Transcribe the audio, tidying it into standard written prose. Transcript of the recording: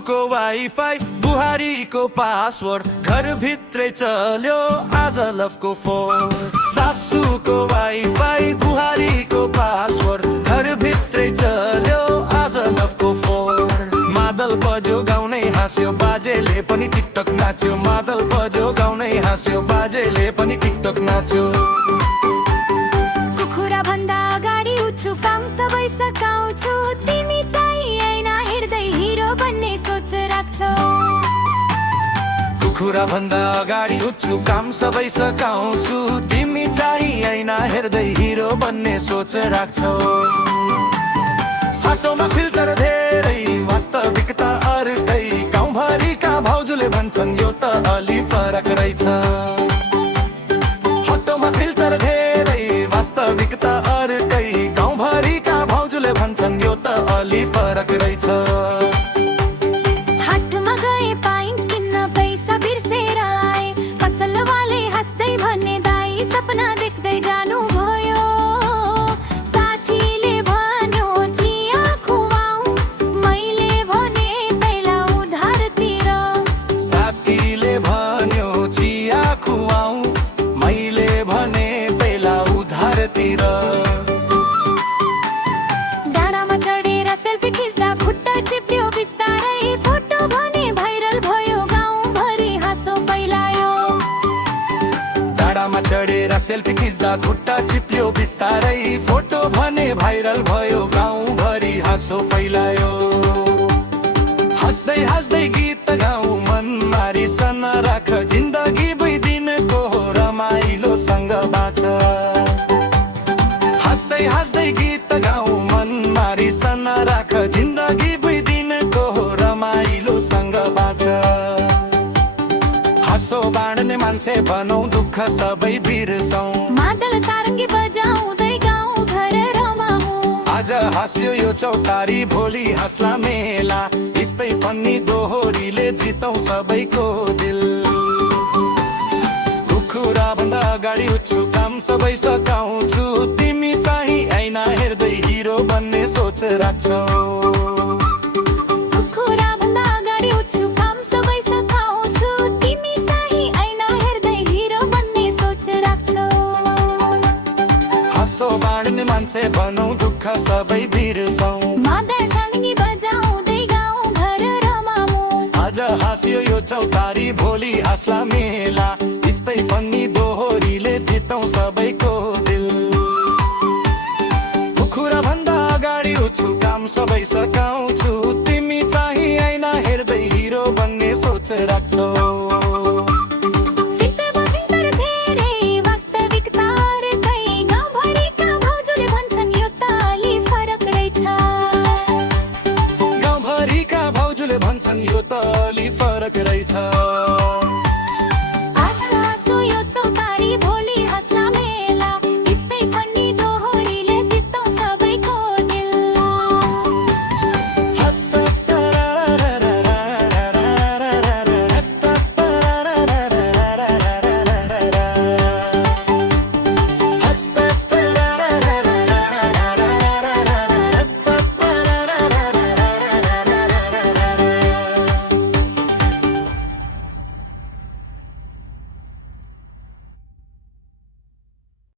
सासूको wifi बुहारीको password घरभित्रै चल्यो आज लभको फोन। सासूको वाइफाई बुहारीको पासवर्ड घरभित्रै चल्यो आज लभको फोन। मादल बज्यो गाउनै हाँस्यो बाजेले पनि टिकटक नाच्यो। मादल बज्यो गाउनै हाँस्यो बाजेले पनि टिकटक नाच्यो। कुखुरा भन्दा अगाडि उठ्छु काम सबै सकाउँछु। तिमी चाहिँ ऐना हेर्दै हिरो बन्ने सोच राख्छौ। कुखुरा भन्दा अगाडि उठ्छु काम सबै सकाउँछु। तिमी चाहिँ ऐना हेर्दै हिरो बन्ने सोच राख्छौ। फाटोमा फिल्टर धेरै वास्तविकता अर्कै। गाउँभरिका भाउजूले भन्छन् यो त अलि फरक रहेछ। फाटोमा फिल्टर धेरै वास्तविकता अर्कै। गाउँभरिका भाउजूले भन्छन् यो त अलि फरक रहेछ। हाटमा गए पाइन्ट किन्न पैसा बिर्सेर आए। पसलवाले हाँस्दै भने दाइ सपना देख्दै जानु भयो। साथीले भन्यो चिया खुवाऊ, मैले भने पहिला उधारतिर। साथीले भन्यो चिया खुवाऊ, मैले भने पहिला उधारतिर। डाँडामा चढेर सेल्फी खिच्दा खुट्टा चिप्ल्यो बिस्तारै। फोटो भने भाइरल भयो गाउँभरि हाँसो फैलायो। डाँडामा चढेर सेल्फी खिच्दा खुट्टा चिप्ल्यो बिस्तारै। फोटो भने भाइरल भयो गाउँभरि हाँसो फैलायो। हाँस्दै हाँस्दै गीत गाउँ मन मारिसन राख। जिन्दगी 2 दिनको रमाइलोसँग बाँच। हाँस्दै हाँस्दै गीत गाउँ मन मारिसन राख। जिन्दगी 2 दिनको रमाइलोसँग बाँच। हाँसो बाँड्ने मान्छे बनौ दुःख सबै बिर्सौँ। मादल सारङ्गी बजाउँदै गाउँ घर रमाऊ। आज हाँस्यो यो चौतारी भोलि हाँस्ला मेला। यस्तै फन्नी दोहोरीले जितौँ सबैको दिल। कुखुरा भन्दा अगाडि उठ्छु काम सबै सकाउँछु। तिमी चाहिँ ऐना हेर्दै हिरो बन्ने सोच राख्छौ। कुखुरा भन्दा अगाडि उठ्छु काम सबै सकाउँछु। तिमी चाहिँ ऐना हेर्दै हिरो बन्ने सोच राख्छौ। हाँसो बाँड्ने मान्छे बनौ दुःख सबै बिर्सौँ। मादल सारङ्गी बजाउँदै गाउँ घर रमाऊ। आज हाँस्यो यो चौतारी भोलि हाँस्ला मेला। यस्तै फन्नी दोहोरीले जितौँ सबैको दिल। कुखुरा भन्दा अगाडि उठ्छु काम सबै सकाउँछु। तिमी चाहिँ ऐना हेर्दै हिरो बन्ने सोच राख्छौ। फिल्टरमा फिल्टर धेरै वास्तविकता अर्कै। गाउँभरिका भाउजूले भन्छन् यो त अलि फरक रहेछ। गाउँभरिका भाउजूले भन्छन् यो त अलि फरक रहेछ।